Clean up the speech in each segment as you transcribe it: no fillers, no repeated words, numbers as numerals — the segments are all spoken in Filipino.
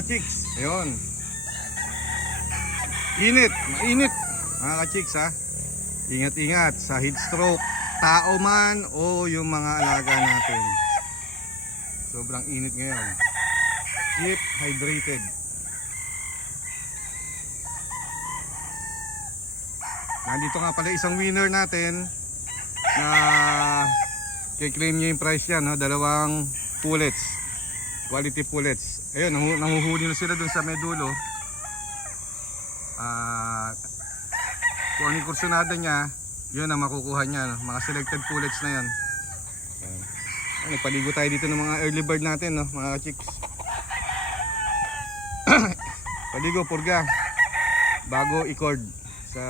ka-chicks. Ayun. Init, mainit mga ka-chicks ha. Ingat-ingat sa heat stroke, tao man o yung mga alaga natin. Sobrang init ngayon. Keep hydrated. Nandito nga pala isang winner natin na kiklaim niya yung price yan, no? 2 pullets, quality pullets. Ayun, nanguhuli na sila dun sa medulo. Kung ano yung kursunada niya, yun ang makukuha niya, no? Mga selected pullets na yan. Nagpaligo tayo dito ng mga early bird natin, no? Mga chicks. Paligo, purga bago i-cord sa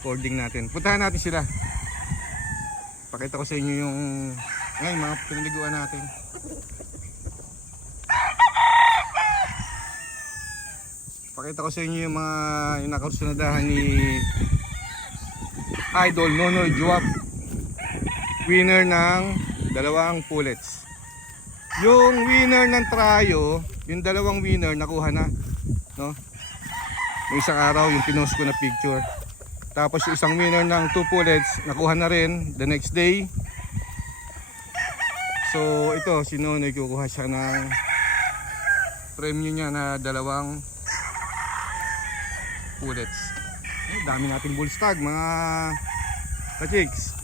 cording natin. Puntahan natin sila. Pakita ko sa inyo yung ngayon mga pinaliguan natin. Pakita ko sa inyo yung mga nakasunadahan ni Idol Nonoy Juwap, winner ng 2 pullets. Yung winner ng tryo, yung 2 winner nakuha na, no? Yung isang araw yung pinost ko na picture. Tapos yung isang winner ng 2 pullets nakuha na rin the next day. So ito si Nonoy, kukuha siya ng premium niya na 2 pullets. Dami nating bull stag mga ka-chicks.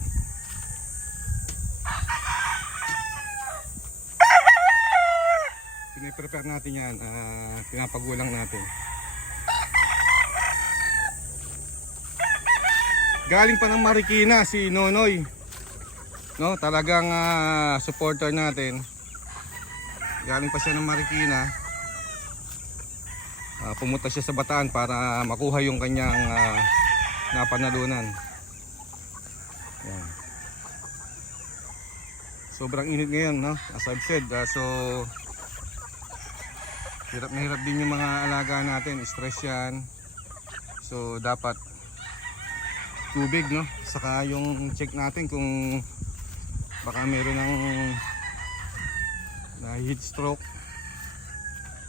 Piniprepare natin yan, pinapagulang natin. Galing pa ng Marikina si Nonoy, no? Talagang supporter natin. Galing pa siya ng Marikina. Pumunta siya sa Bataan para makuha yung kanyang napanalunan. Yan. Sobrang init ngayon, no? As I've said, so hirap na hirap din yung mga alaga natin, stress yan. So dapat tubig, no? Saka yung check natin kung baka meron ng heat stroke.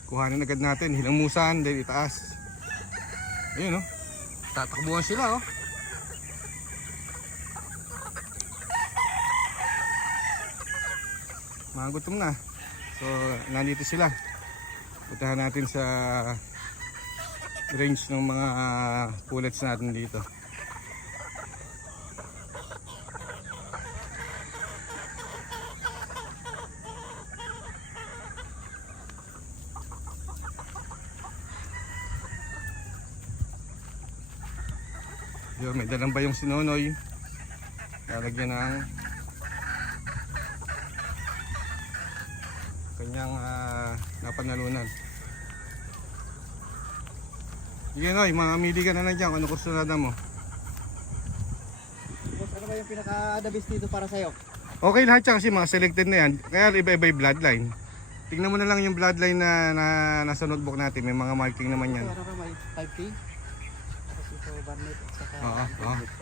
Kuhanin agad natin, hilamusan, dahil itaas. Ayun, no? Tatakbuhan sila, oh. Mga gutom na. So nandito sila. Puntahan natin sa range ng mga pullets natin dito. Yun, may dalang ba yung si Nonoy? Lalagyan ng kanyang napanalunan. Sige Noy, mamili ka na lang dyan kung ano kursunada mo. Boss, ano ba yung pinaka-the best dito para sa'yo? Okay lahat yan kasi mga selected na yan. Kaya iba-iba yung bloodline. Tingnan mo na lang yung bloodline na nasa notebook natin. May mga marking naman yan. Ito, ano may 5K? Tapos ito, barnet at saka... Oo.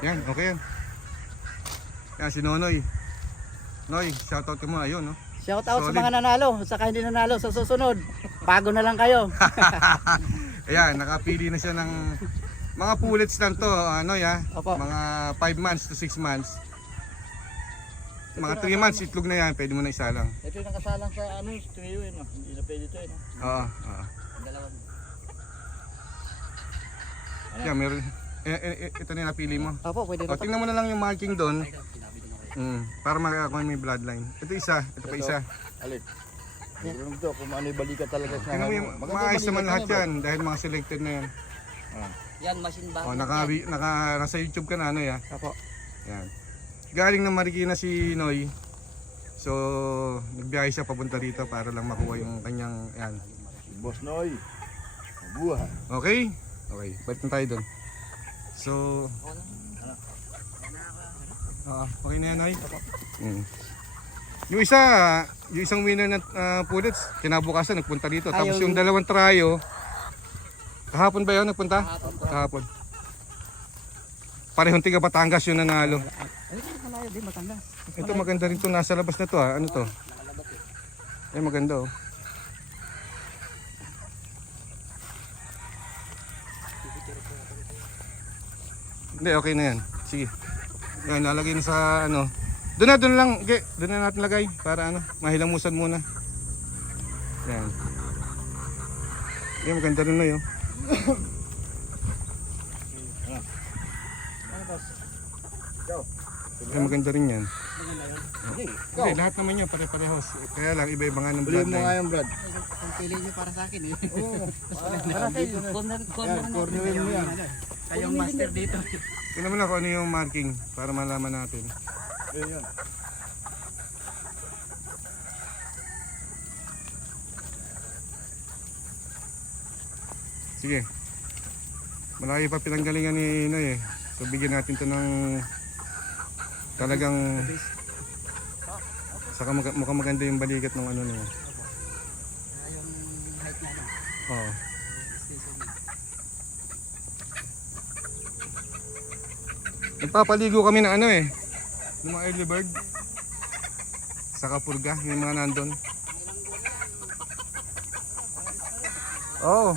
Yan, okay yan. Yan si Nonoy. Noy, shoutout ka mo. Ayun, no? Shout out Solid. sa mga nanalo, saka hindi nanalo sa susunod. Bago na lang kayo. Ayan, nakapili na siya ng mga pullets lang to, ano ya, Opo. mga 5 months to 6 months. Mga 3 months itlog na yan, pwede mo na isa lang. Ito yung nakasalang sa ano, tuyo yun. Hindi na pwede ito yun. Oo. Dalawang. Yan, meron. Ito na yung napili mo. Opo, pwede O, na. tingnan mo na lang yung marking doon. Para makakakuha may bloodline. Ito isa, ito pa isa. Alin? Meron ito, kung ano yung balikat talaga sa Tingnan mo yung maayos naman lahat yan dahil mga selected na yan. Yan, machine ba? O, nasa YouTube ka na, ano ya. Opo. Yan. Galing ng Marikina si Noy. So, nagbiyahe siya papunta dito para lang makuha yung kanyang, yan. Boss Noy, mabuhay. Okay? Okay, balik na tayo doon. So, okay na yan, Noy? Yung isang winner na pullets, kinabukasan nagpunta dito. Tapos yung 2 tryo, kahapon ba yun nagpunta? Kahapon. Parehong tiga Batangas yung nanalo. Ay, malayo din, matanda. Ito maganda rin to, nasa labas na to, ano to? Ay, maganda oh. Hindi, okay na yan. Sige. Yan, lalagay na sa ano. Doon lang. Okay, doon na natin lagay. Para ano, mahilamusan muna. Yan. Yan, maganda rin na yun. Yan, maganda rin yan. Hindi, lahat naman yan, pare-parehos. Kaya lang, iba-iba nga ng Bili mo nga bloodline. yung Brad. Ang pili nyo para sa akin eh. Oo. Para sa inyo. Corner Cornerin mo yan. Kayong master dito. Tingnan mo na kung ano yung marking para malaman natin. Ayun yun. Sige. Malaki pa pinanggalingan ni Noy eh. So bigyan natin to ng talagang saka mukhang maganda yung balikat ng ano niya. Yung height niya lang. Oo. Station niya. Nagpapaligo kami ng ano eh. Ng mga early bird. Saka purga, yung mga nandun. Oo.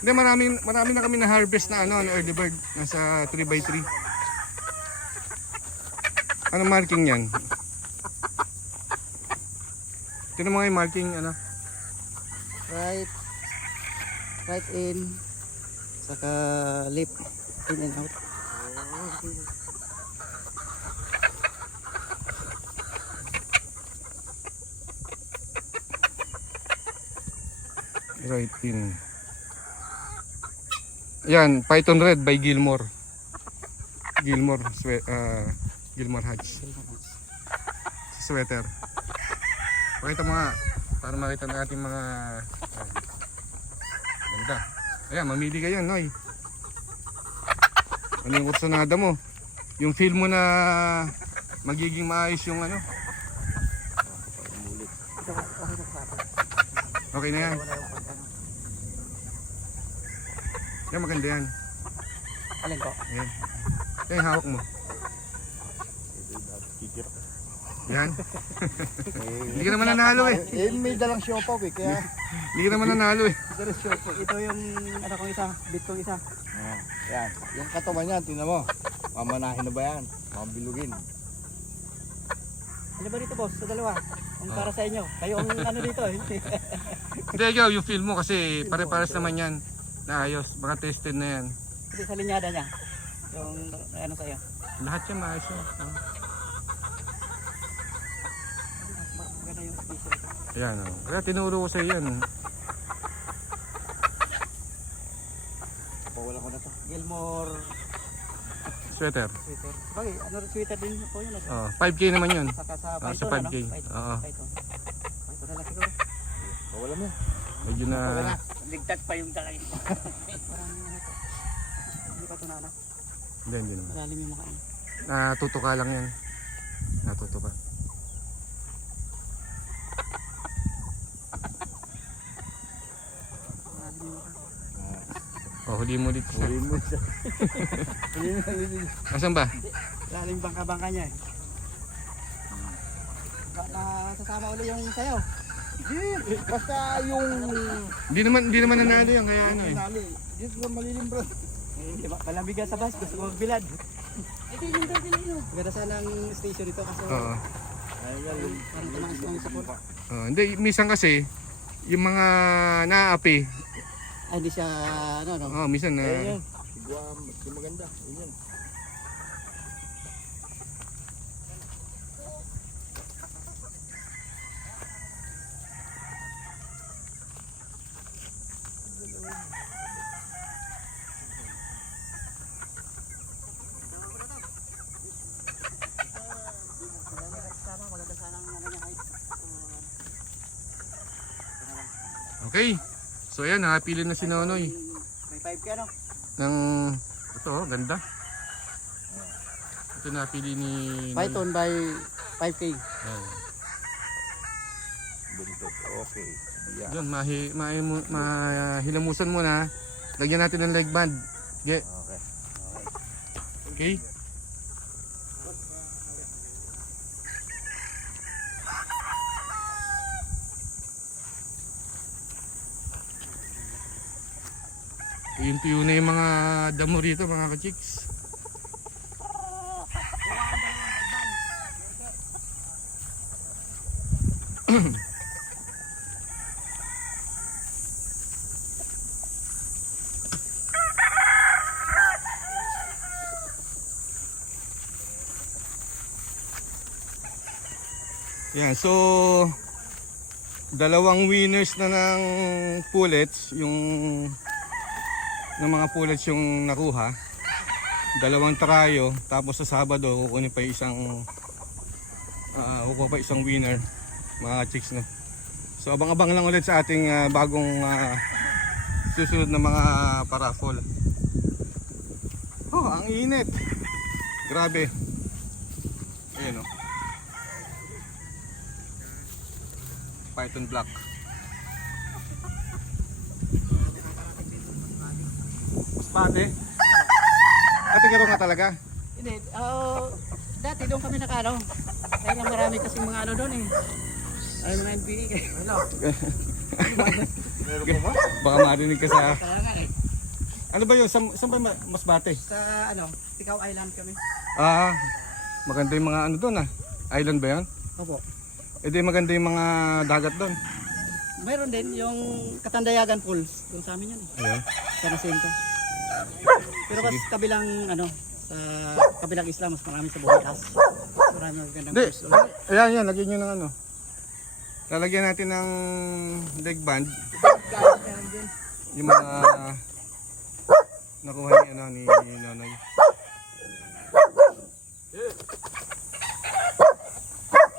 Hindi, marami na kami na harvest na ano, na early bird. Nasa 3x3. Anong marking yan? Tignan mo nga yung marking ano. Right in. Saka lip in and out. Right in. Yan, Python Red by Gilmore. Gilmore Hatch. Sweater. Pakita mo nga para makita natin mga ganda. Ayan, mamili kayo, Noy. Ano yung kursunada mo? Yung feel mo na magiging maayos yung ano? Okay na yan. Yan, maganda yan. Alin po? Ayan. Yan, hawak mo. Yan. Hindi ka naman nanalo eh. Eh, may dalang siopaw eh, kaya... Hindi ka naman nanalo eh. Ito yung ano kong isa, bit kong isa. Yan. Yung katawan niyan, tingnan mo. Mamanahin na ba yan? Mabilugin. Ano ba dito boss? Sa dalawa? Ang para sa inyo. Kayo ang ano dito eh. Hindi, ikaw, yung feel mo kasi pare-pares naman yan. Naayos, baka tested na yan. Hindi sa linyada niya. Yung ano sa'yo. Lahat yan maayos yan. Maganda yung special. Ayan, oh. Kaya tinuro ko sa iyo yan. Pawala ko na to. Gilmore Sweater. sweater. Bagay, ano sweater din po yun. Oh, 5K naman yun. Saka sa Ah, sa Python, 5K. ano? Oo. Python. Python na lang siguro. Pawala mo. Medyo na... Ligtad pa yung talay. Parang ano to. Hindi pa ito na ano. Hindi naman. Malalim yung mukha niya. Natutuka lang yan. Natutuka. Malalim yung mukha. Oh, huli mo dito. Huli mo siya. Huli mo. Asan ba? Lalim bangka-bangka niya eh. Sasama ulit yung sayo. Basta yung... Hindi naman nanalo yan, kaya ano eh. Nali. Dito na malilim bro. Hindi ba? Palambigan sa bus. Gusto ko magbilad. Ito yung dito. Ganda sana ang station dito kasi Oo. parang tumaas ko yung support. Oh, hindi, minsan kasi, yung mga naaapi, Ay, hindi siya ano no. oh, minsan na... Ayan yan. Guam. Yung maganda. Ayan. Maganda sana ang ano niya height. Okay. So ayan, nakapili na si Nonoy. May 5 ka no? Ng... Ito, oh, ganda. Ito napili ni... Python by 5K. Ayan. Buntot. Okay. Yeah. Diyan, mahilamusan mo na. Lagyan natin ng leg band. Okay. Okay. Okay. Tuyong-tuyo na yung mga damo rito mga ka-chicks. Yan, so dalawang winners na ng pullets, yung ng mga pullets yung nakuha. Dalawang trayo, tapos sa Sabado kukunin pa isang kukuha pa isang winner mga chicks no. So abang-abang lang ulit sa ating bagong susunod na mga paraffol. Oh, ang init. Grabe. Ayun oh. Python black. Spate. Katigaro nga talaga. Hindi, dati doon kami nakano. Kaya lang marami kasing mga ano doon eh. Ay mga NPE. Ano? Meron pa ba? Baka marinig ka sa... Kaya nga eh. Ano ba yun? Saan ba Masbate? Sa ano, Tikaw Island kami. Ah, maganda yung mga ano doon ah. Island ba yan? Opo. E di maganda yung mga dagat doon. Mayroon din yung Katandayagan Falls. Doon sa amin yan eh. Ayan. Sa Nasinto. Pero kasi kabilang ano, sa kabilang isla mas marami sa Bonitas. Marami magandang Hindi. falls doon. Ayan yan. Lagyan nyo ng ano. Lalagyan natin ng leg band. Yung mga nakuha ni ano ni Nonoy.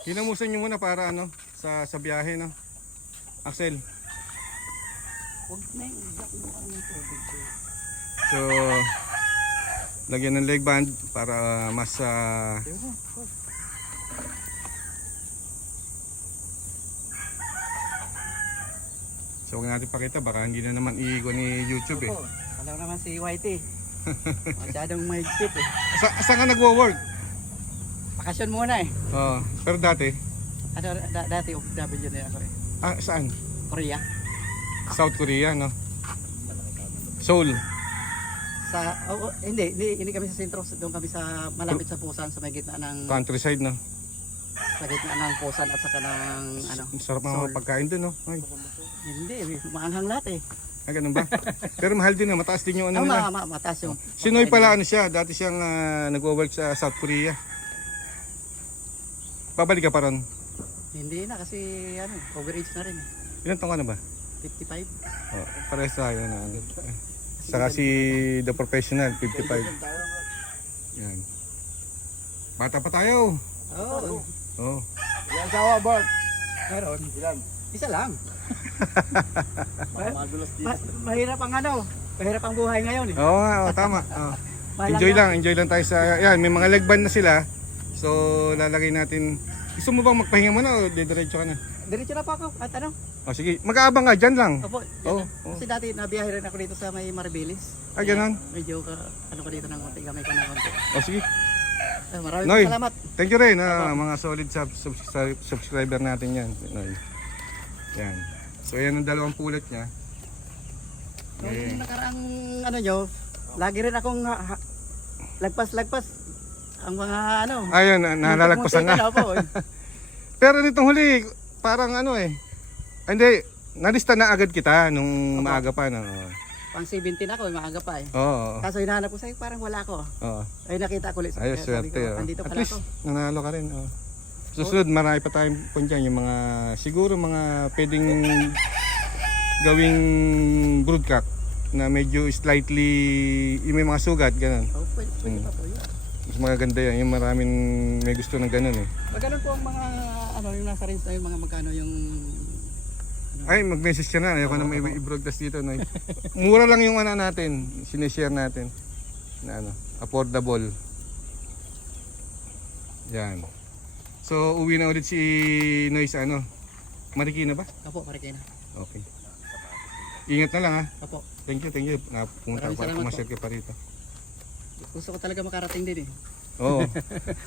Hinamusan nyo muna para ano sa biyahe no. Axel. Huwag na yung iyak mo ang tubig. So lagyan ng leg band para mas so huwag natin pakita baka hindi na naman iigo ni YouTube eh. Alam naman si Whitey. Masyadong mahigpit eh. Saan ka nagwo-work? Bakasyon muna eh. Oh, pero dati Ano, dati OFW na ako eh. saan? Korea. South Korea no. Seoul. Hindi kami sa sentro, doon kami sa malapit sa Pusan sa may gitna ng Countryside no. sa gitna ng Pusan at saka ng ano. Sarap ng mga Seoul. pagkain doon no. Ay, Hindi, maanghang lahat eh. ganun ba? Pero mahal din no, mataas din yung ano nila. Mataas yung. Si Noy pala ano siya, dati siyang nagwo-work sa South Korea. Babalik ka pa ron. Hindi na kasi ano, overage na rin eh. Ilan taon ka na ba? 55. Oh, parehas tayo na ano. Saka si The Professional 55. Yan. Bata pa tayo. Oo. Oh. Ilan asawa, Bart? Meron. Ilan? Isa lang. Madulas dito. Mahirap ang ano, mahirap ang buhay ngayon eh. Oo nga, oh, tama. Oh. Mahal Enjoy lang tayo sa yan, may mga leg band na sila. So lalagay natin. Gusto mo bang magpahinga muna o didiretso ka na? Diretso na pa ako at ano. Oh sige, mag-aabang ka dyan lang. Opo. Oo. Kasi dati nabiyahe rin ako dito sa may Maribelis. Ah, ganun. Medyo ano ko dito ng konti, gamay ko ng konti. Oh sige. Maraming Noy. salamat. Thank you rin mga solid subscriber natin yan. Noy. Yan. So yan ang dalawang pulot niya. Yung nakaraang ano nyo, lagi rin akong lagpas ang mga ano. Ayun, nalalagpasan nga. Opo. Pero nitong huli, parang ano eh. Hindi, nalista na agad kita nung maaga pa. No? Pang 17 ako, maaga pa eh. Oo. Kaso hinahanap ko sa'yo, parang wala ko. Oo. Ay nakita ko ulit. Ayos, Sabi swerte. ko, andito At pala least, ako. nanalo ka rin. Oh. Susunod, marami pa tayong kung dyan, yung mga, siguro mga pwedeng gawing broodcock na medyo slightly, yung may mga sugat, ganun. Oh, pwede pa po yun. Mas magaganda yan, yung maraming may gusto ng ganun eh. Magkano po ang mga, ano, yung nasa range na yung mga magkano yung... Ay, mag-message ka na, ayoko na may i-broadcast dito. No? Mura lang yung ano natin, sinishare natin. Na ano, affordable. Yan. So, uwi na ulit si Noy sa ano, Marikina ba? Apo, Marikina. Okay. Ingat na lang ha. Apo. Thank you. Pumunta Maraming pa, salamat pumasyal ka pa rito. Gusto ko talaga makarating din eh. Oo.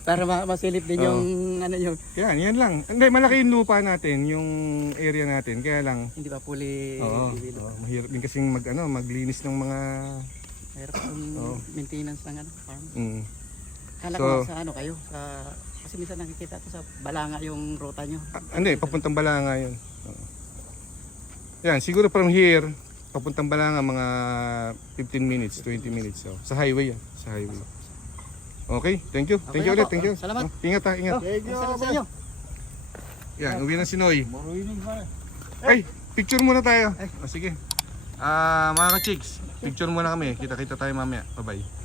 Para masilip din Oo. yung ano yung Yan lang. Hindi, malaki yung lupa natin, yung area natin. Kaya lang, hindi pa fully oo, developed. mahirap din kasing maglinis ng mga... Mahirap yung Oo. maintenance ng ano, farm. Mm. Kala So- ko sa ano kayo, sa kasi minsan nakikita ko sa Balanga yung ruta nyo. Hindi, papuntang Balanga yun. Oo. Yan, siguro from here, papuntang Balanga mga 15 minutes, 20 minutes. So, sa highway yan, sa highway. Okay, thank you. Thank Okay you na ulit, po. thank you. Salamat. Oh, ingat ha, ingat. Thank you, Salamat sa inyo. Yan, uwi na si Noy. Maruinig ba? Ay, picture muna tayo. O sige. Mga ka-chicks, picture muna kami. Kita-kita tayo mamaya. Bye-bye.